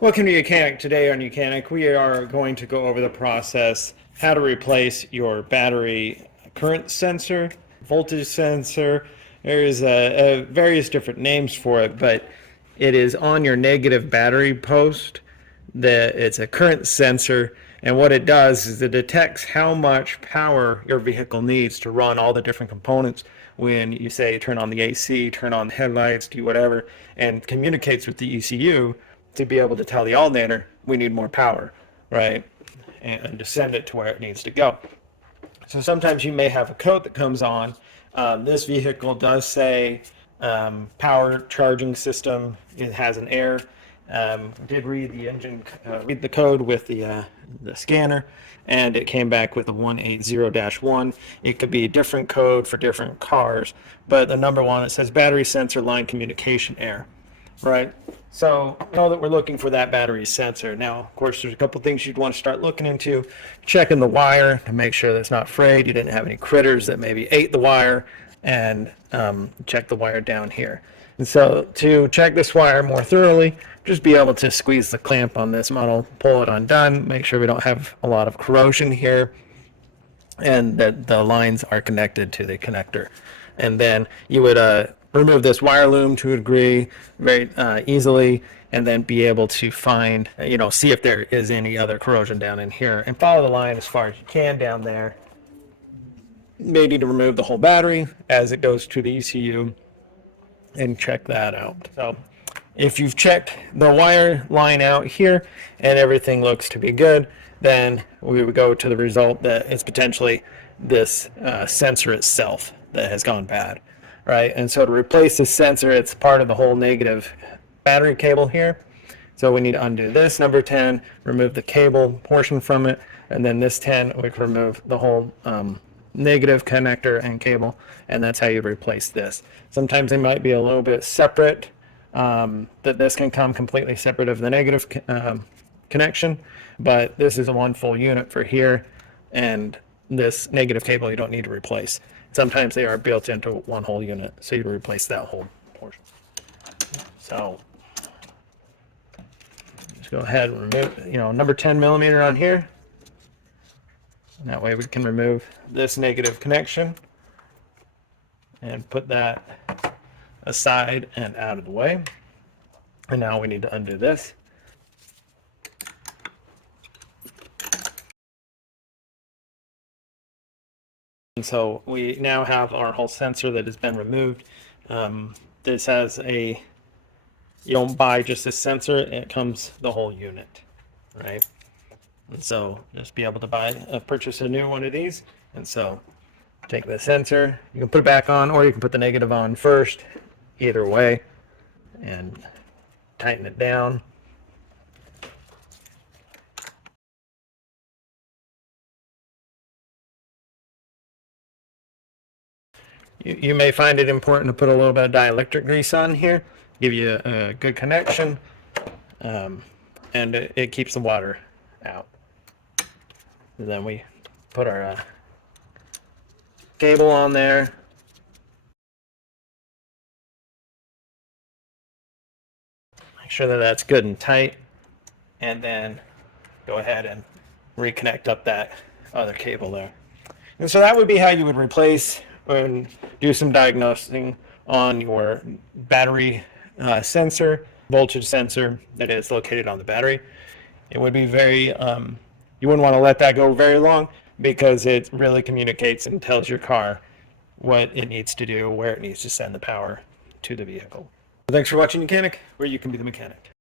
Welcome to YOUCANIC. Today on YOUCANIC, we are going to go over the process, how to replace your battery current sensor, voltage sensor. There's various different names for it, but it is on your negative battery post. It's a current sensor, and what it does is it detects how much power your vehicle needs to run all the different components when you say turn on the AC, turn on the headlights, do whatever, and communicates with the ECU to be able to tell the alternator we need more power, right? And to send it to where it needs to go. So sometimes you may have a code that comes on. This vehicle does say power charging system. It has an error. Did read the engine, read the code with the scanner, and it came back with a 180-1. It could be a different code for different cars, but the number one, it says battery sensor line communication error, right? So know that we're looking for that battery sensor. Now, of course, there's a couple things you'd want to start looking into. Checking the wire to make sure that it's not frayed. You didn't have any critters that maybe ate the wire, and check the wire down here. And so to check this wire more thoroughly, just be able to squeeze the clamp on this model, pull it undone, make sure we don't have a lot of corrosion here, and that the lines are connected to the connector. And then you would remove this wire loom to a degree very easily, and then be able to find, see if there is any other corrosion down in here, and follow the line as far as you can down there. You may need to remove the whole battery as it goes to the ECU and check that out. So if you've checked the wire line out here and everything looks to be good, then we would go to the result that it's potentially this sensor itself that has gone bad, right? And so to replace this sensor, it's part of the whole negative battery cable here. So we need to undo this number 10, remove the cable portion from it, and then this 10, we can remove the whole negative connector and cable, and that's how you replace this. Sometimes they might be a little bit separate, that this can come completely separate of the negative connection, but this is a one full unit for here, and this negative cable you don't need to replace. Sometimes they are built into one whole unit, so you replace that whole portion. So just go ahead and remove, number 10 millimeter on here. And that way we can remove this negative connection and put that aside and out of the way. And now we need to undo this. And so we now have our whole sensor that has been removed. This has you don't buy just a sensor, it comes the whole unit, right? And so just be able to purchase a new one of these. And so take the sensor, you can put it back on, or you can put the negative on first, either way, and tighten it down. You may find it important to put a little bit of dielectric grease on here, give you a good connection, and it keeps the water out. And then we put our cable on there. Make sure that that's good and tight, and then go ahead and reconnect up that other cable there. And so that would be how you would replace and do some diagnosing on your battery sensor, voltage sensor that is located on the battery. It would be very, you wouldn't want to let that go very long, because it really communicates and tells your car what it needs to do, where it needs to send the power to the vehicle. Thanks for watching YOUCANIC, where you can be the mechanic.